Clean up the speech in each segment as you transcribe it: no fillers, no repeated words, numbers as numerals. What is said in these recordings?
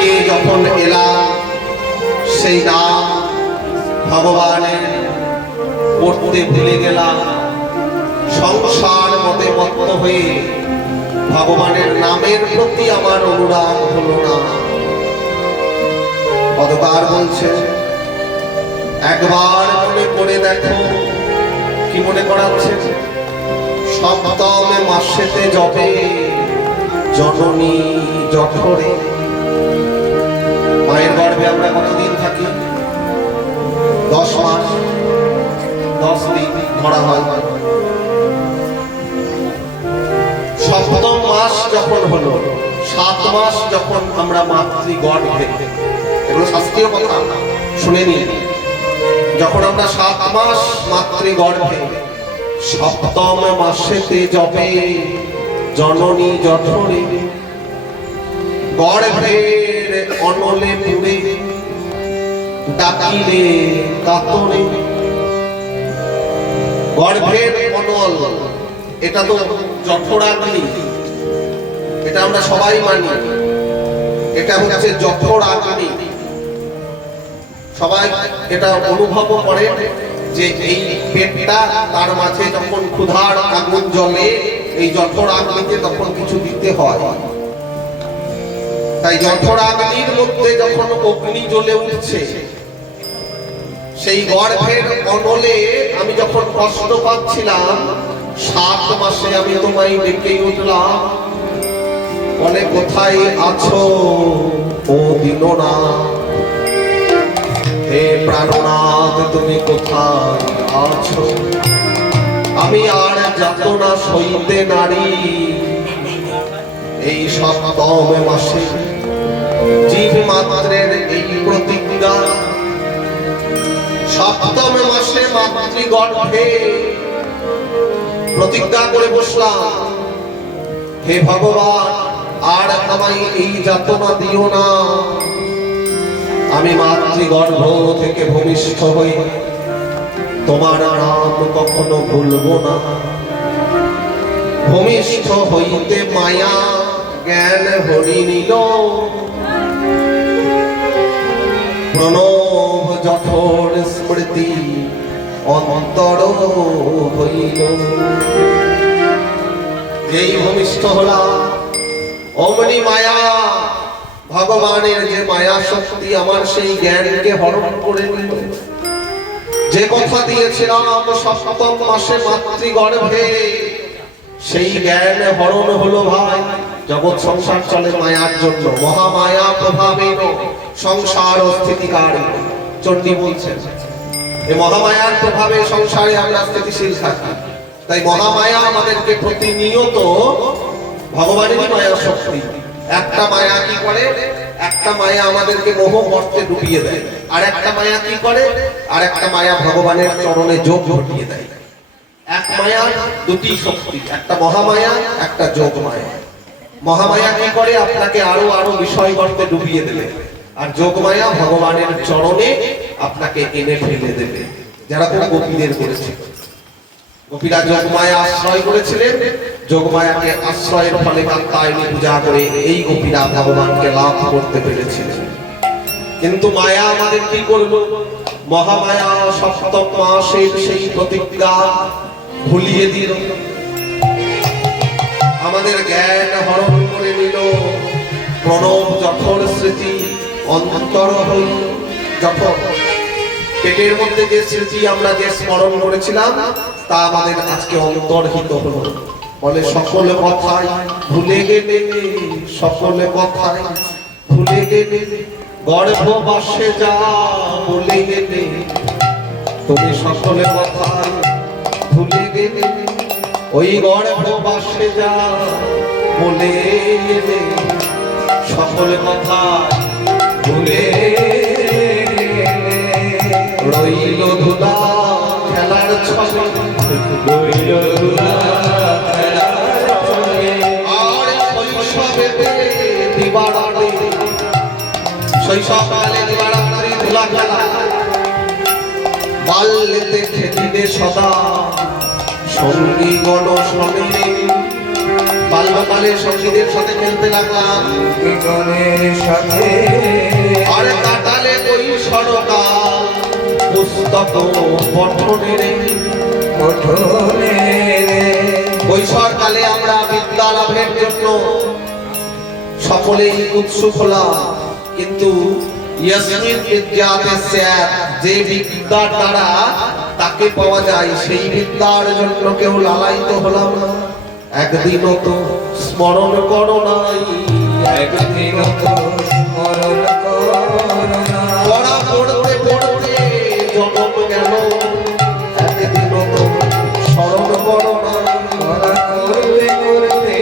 আজকে যখন এলাম সেই নাম ভগবানের পড়তে ভুলে গেলাম, সংসার মতে মত্ত হয়ে ভগবানের নামের প্রতি আমার অনুরাগ হলো না। পদকার বলছে একবার মনে করে দেখো। কি মনে করাচ্ছে? সপ্তম মাসেতে যবে জননী জঠরে। মায়ের গর্ভে আমরা কতদিন থাকি? 10 মাস 10 দিন ধরা হয়। সপ্তম মাস যখন হলো, 7 মাস যখন আমরা মাতৃ গর্ভে, এগুলো শাস্ত্রীয় কথা শুনে নি। যখন আমরা 7 মাস মাতৃ গর্ভে, সপ্তম মাসেতে যবে জননী জঠরে, গর্ভের অনলে পুরে ডাকিলে কাতরে। গর্ভের অনল, এটা তো জঠরাগ্নি, এটা আমরা সবাই মানি। এটা হচ্ছে জঠরাগ্নি। সবাই এটা অনুভব করে যে এই পেটটা, তার মাঝে যখন ক্ষুধার আগুন জ্বলে, এই জঠরাগ্নিতে তখন কিছু দিতে হয়। তাই জঠরাগ্নির মধ্যে যখন অগ্নি জ্বলে উঠছে, সেই গর্ভের অনলে আমি যখন কষ্ট পাচ্ছিলাম, 7 মাসে আমি তোমায় ডেকে উঠলাম, বলে কোথায় আছো ও দীননাথ, হে প্রাণনাথ তুমি কোথায় আছো? আমি আর যাতনা সইতে নারী। এই সপ্তম মাসে জীব মাত্রের এই প্রতিজ্ঞা, সপ্তম মাসে মাতৃগর্ভে প্রতিজ্ঞা করে বসলাম, হে ভগবান আর আমায় এই যাতনা দিও না। আমি মাতৃগর্ভ থেকে ভূমিষ্ঠ হই, তোমার নাম কখনো ভুলবো না। ভূমিষ্ঠ হইতে মায়া জ্ঞান হরি নিল, প্রণব জঠর স্মৃতি অন্তর হইল। যেই ভূমিষ্ঠ হলাম, অমনি মায়া, ভগবানের যে মায়া শক্তি আমার সেই জ্ঞানকে হরণ করে নিল। যে কথা দিয়েছিলাম সপ্তম মাসে মাতৃগর্ভে, সেই জ্ঞান হরণ হলো ভাই। জগৎ সংসার চলে মায়ার জন্য, মহামায়া প্রভাবেন সংসার স্থিতিকারী। চণ্ডী বলছেন এই মহামায়ার প্রভাবে সংসারে আমরা স্থিতিশীল থাকি। তাই মহামায়া আমাদেরকে প্রতিনিয়ত, ভগবানেরই মায়া শক্তি। একটা মায়া কি করে? একটা মায়া আমাদেরকে মোহ গর্তে ডুবিয়ে দেয়, আর একটা মায়া কি করে? আর একটা মায়া ভগবানের চরণে যোগ ঘটিয়ে দেয়। এক মায়া দুটি শক্তি, একটা মহামায়া, একটা যোগ মায়া। মহামায়া কি করে? আপনাকে আরো আরো বিষয় গর্তে ডুবিয়ে দেবে, আর যোগ মায়া ভগবানের চরণে আপনাকে এনে ফেলে দেবে। যারা কোনো গোপীদের করেছে, গোপীরা যোগমায়া আশ্রয় করেছিলেন, যোগমায়াকে আশ্রয়ের ফলে কাত্যায়নী পূজা করে এই গোপীরা ভগবানকে লাভ করতে পেরেছিলেন। কিন্তু মায়া আমাদের কি করলো? মহামায়া সপ্তম মাসের সেই প্রতিজ্ঞা ভুলিয়ে দিল, আমাদের জ্ঞান হরণ করে নিল। প্রণব জঠর স্মৃতি অন্তর হইল। যখন পেটের মধ্যে যে স্মৃতি আমরা যে স্মরণ করেছিলাম, তা আমাদের আজকে অন্তর্হিত হলো। বলে সকলে কথাই ভুলে গেলে, সকলে কথাই ভুলে গেলে, গর্ভবাসে যা বলে গেলে, তুমি সকলে কথাই ভুলে গেলে, ওই গর্ভবাসে যা বলে গেলে, সকলে কথাই ভুলে রইল ধুলা খেলার ছলে, রইল ধুলা খেলার ছলে। আর শৈশবেতে দিবারাত্রি, শৈশবকালে দিবারাত্রি ধুলা খেলা, বাল্যেতে খেলিলে সদা সঙ্গী গণ শোনে, বাল্যকালে সঙ্গীদের সাথে খেলতে লাগলাম, সাথে আর কাটালে কৈশোরকাল পুস্তক পঠনের। কৈশোরকালে আমরা বিদ্যা লাভের জন্য সকলেই উৎসুক হলাম, কিন্তু ইয়াসমিন বিদ্যাতে স্যার যে বিদ্যার দ্বারা তাকে পাওয়া যায় সেই বিদ্যার জন্য কেউ লালায়িত হলাম না। একদিনও তো স্মরণ করো নাই, একদিনও তো স্মরণ করো না। পড়া পড়তে পড়তে জনম গেল, একদিনও তো স্মরণ করো না। পড়া করতে করতে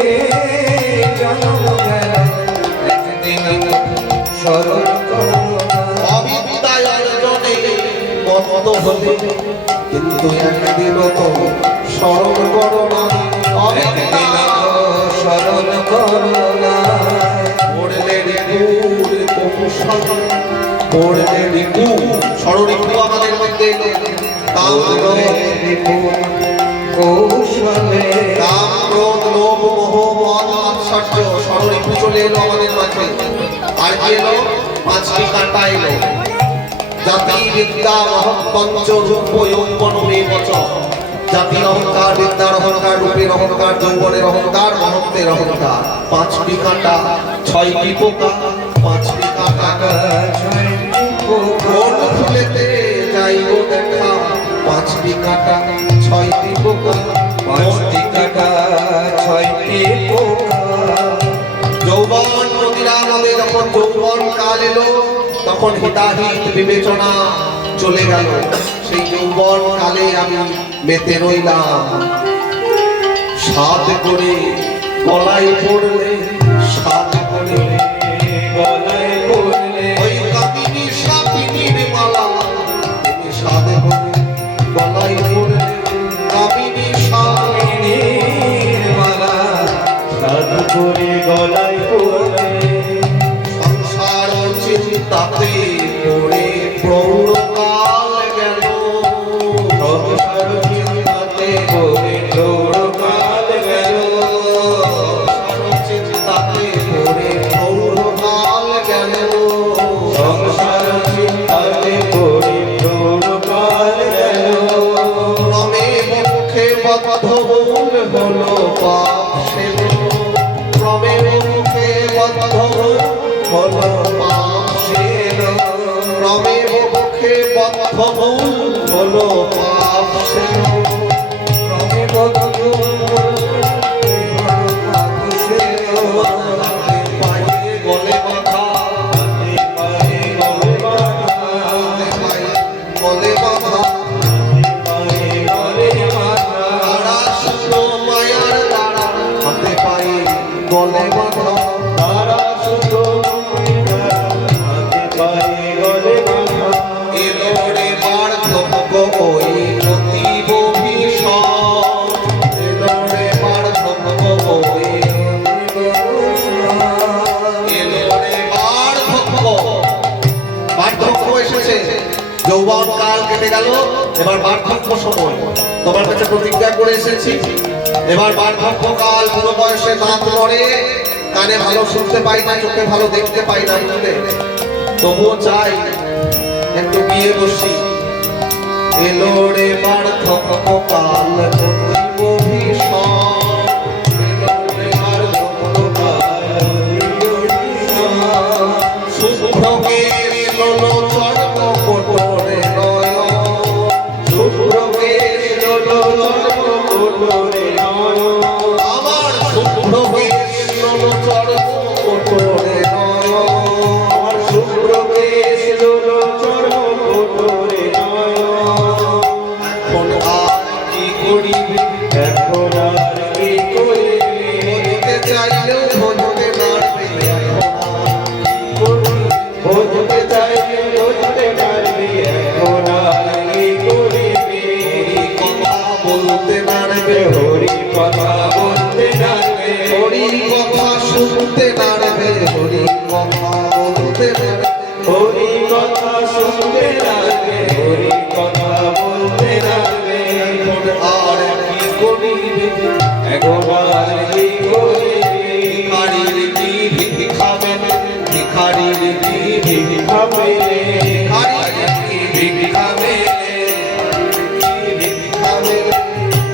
জন্ম গেল, একদিনও তো স্মরণ করো না। অবিদ্যায় অর্জনে মত্ত হলে কিন্তু একদিনও তো স্মরণ করো না। একদিনও তো স্মরণ করো না। পড়লে রিপুর কৌশল, পড়লে রিপু ষড়রিপু আমাদের মধ্যে কাম কৌশলে কাম ক্রোধ লোভ মোহ মদ মাৎসর্য ষড়রিপু চলে এলো আমাদের মাঝে। আর কি এলো? পাঁচটি কাঁটা এলো। জাতি বিদ্যা মহৎ পঞ্চ রূপ যৌবন মেবচ। জাতির অহংকার, বিদ্যার অহংকার, রূপের অহংকার, যৌবনের অহংকার, মহত্বের অহংকার। পাঁচটি কাঁটা, ছয়টি পোকা, পাঁচটি কাঁটা কোন ফুলেতে যাইব দেখা, পাঁচটি কাঁটা ছয়টি পোকা, পাঁচটি কাটা ছয়টি পোকা। যৌবন নদীরা আমাদের যখন যৌবন কাল এলো তখন হিতাহিত বিবেচনা চলে গেল। সেই যৌবন কালে আমি মেতে রইলাম, সাধ করে গলায় পড়লে, সাধ করে গলায় পড়লে ওই কামিনী সাপিনীর মালা, তুমি সাধ করে গলায় পড়লে, কামিনী সাপিনী নীর মালা সাধ করে গলায় পড়লে। সংসার চিন্তাতে পড়ে প্রৌঢ়কাল গেল, সংসার চিন্তাতে পড়ে প্রৌঢ়কাল গেল। সংসার চিন্তাতে পড়ে প্রৌঢ়কাল গেল। সংসার চিন্তাতে পড়ে প্রৌঢ়কাল গেল। ক্রমে মুখে বদ্ধ মূল হলো পাপ সেলো, ক্রমে মুখে বদ্ধ হলো পাপ সেলো, ক্রমে মুখে বদ্ধ মূল হলো পাপ সেলো। ক্রমে বন্ধু পায়ে গলে বাঁধা, পায়ে গলে বাঁধা, গলে বাঁধা পায়ে গলে বাঁধা। তারা শুধু মায়ার দ্বারা, হাতে পায়ে গলে বাঁধা। তারা শুধু হাতে পায়ে গলে বাঁধা। এলো রে বার্ধক্য ওই অতীব ভীষণ, এলো রে বার্ধক্য ওই, এলো রে বার্ধক্য। বার্ধক্য এসেছে, যৌবন কাল কেটে গেল, এবার বার্ধক্য সময়। তোমার কাছে প্রতিজ্ঞা করে এসেছি, এবার বার্ধক্য কাল, পুরো বয়সে দাঁত নড়ে, কানে ভালো শুনতে পাই না, চোখে ভালো দেখতে পাই না, বুঝলে? তবুও চাই একটু গিয়ে বসি। এলো রে বার্ধক্য কাল অতীব ভীষণ, এলো রে বার্ধক্য কাল অতীব ভীষণ। শুভ্রকেশ লোলোচন কোটরে নয়ন, শুভ্রকেশ লোলোচন কোটরে নয়ন। আমার শুভ্রকেশ লোলোচন কোটরে নয়ন। আমার শুভ্রকেশ লোলোচন কোটরে নয়ন। এখন আর কি করিবি, এখন আর কি করিবি, ভজতে চাইলেও ভজতে পারবে, এখন আর কি করিবি। ভজতে চাইলে ভজতে পারবি, এখন আর কি করিবি। কথা বলতে পারবে, হরি কথা বলতে জানবে, হরি কথা শুনতে পারবে, হরি কথা বলতে পারবে। হরি কথা শুনতে জানবে, হরি কথা বলতে জানবে। এখন আর কি করিবি, এখন আর কি করিবি। কি ভিক্ষা পেলে ভিখারির কি ভিক্ষা মেলে ভিক্ষা মেলে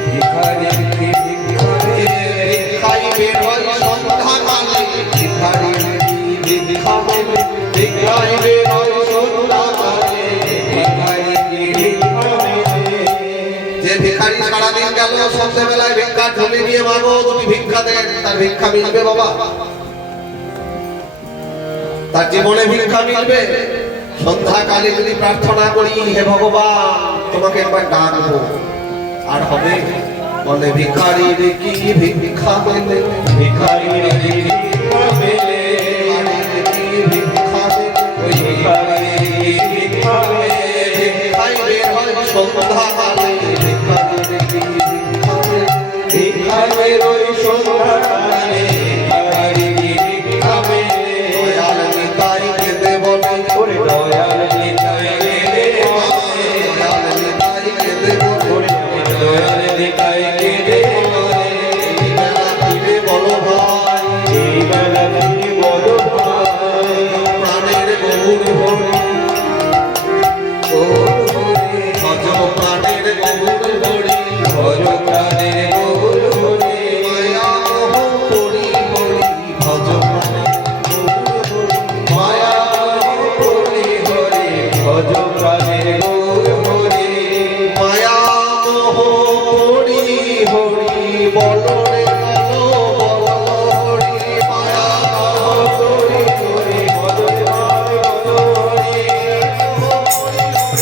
ভিখারির কি ভিক্ষা মেলে ভিক্ষাই বের হয় সন্ধ্যা কালে ভিখারির কি ভিক্ষা মেলে ভিক্ষাই বের হয় সন্ধ্যা কালে ভিখারির কি ভিক্ষা মেলে যে ভিখারি সারাদিন গেল সন্ধ্যেবেলায় ভিক্ষা ঝুলি নিয়ে মাগো তুমি ভিক্ষা দেন, তার ভিক্ষা মিলবে বাবা? তার জীবনে ভিক্ষা মিলবে? সন্ধ্যাকালে যদি প্রার্থনা করি হে ভগবান তোমাকে একবার ডাকবো, আর হবে? বলে ভিখারির কি ভিক্ষা মেলে ভিখারির কি ভিক্ষা মেলে ভিখারির কি ভিক্ষা মেলে ওই ভিখারির কি ভিক্ষা মেলে ভিক্ষাই বের হয় সন্ধ্যাকালে ভিখারির কি ভিক্ষা মেলে ভিক্ষাই বের হয় সন্ধ্যা কালে ভিখারির কি ভিক্ষা মেলে দয়াল নিতাই কেঁদে বলে ওরে দয়াল নিতাই কেঁদে বলে দয়াল নিতাই কেঁদে বলে দয়াল নিতাই কেঁদে বলে এই বেলা ফিরে বলো ভাই এই বেলা কি বলো ভাই প্রাণের গৌর হরি ভজ প্রাণের গৌর হরি ভজ প্রাণের গৌর হরি মায়া মোহ হরি হরি ভজ প্রাণের গৌর হরি মায়া হরি হরি ভজ প্রাণের গৌর হরি মায়া মোহ হরি হরি বলো রে বলো বলো হরি মায়া হরি হরি ভজ প্রাণের গৌর হরি প্রাণের গৌর হরি।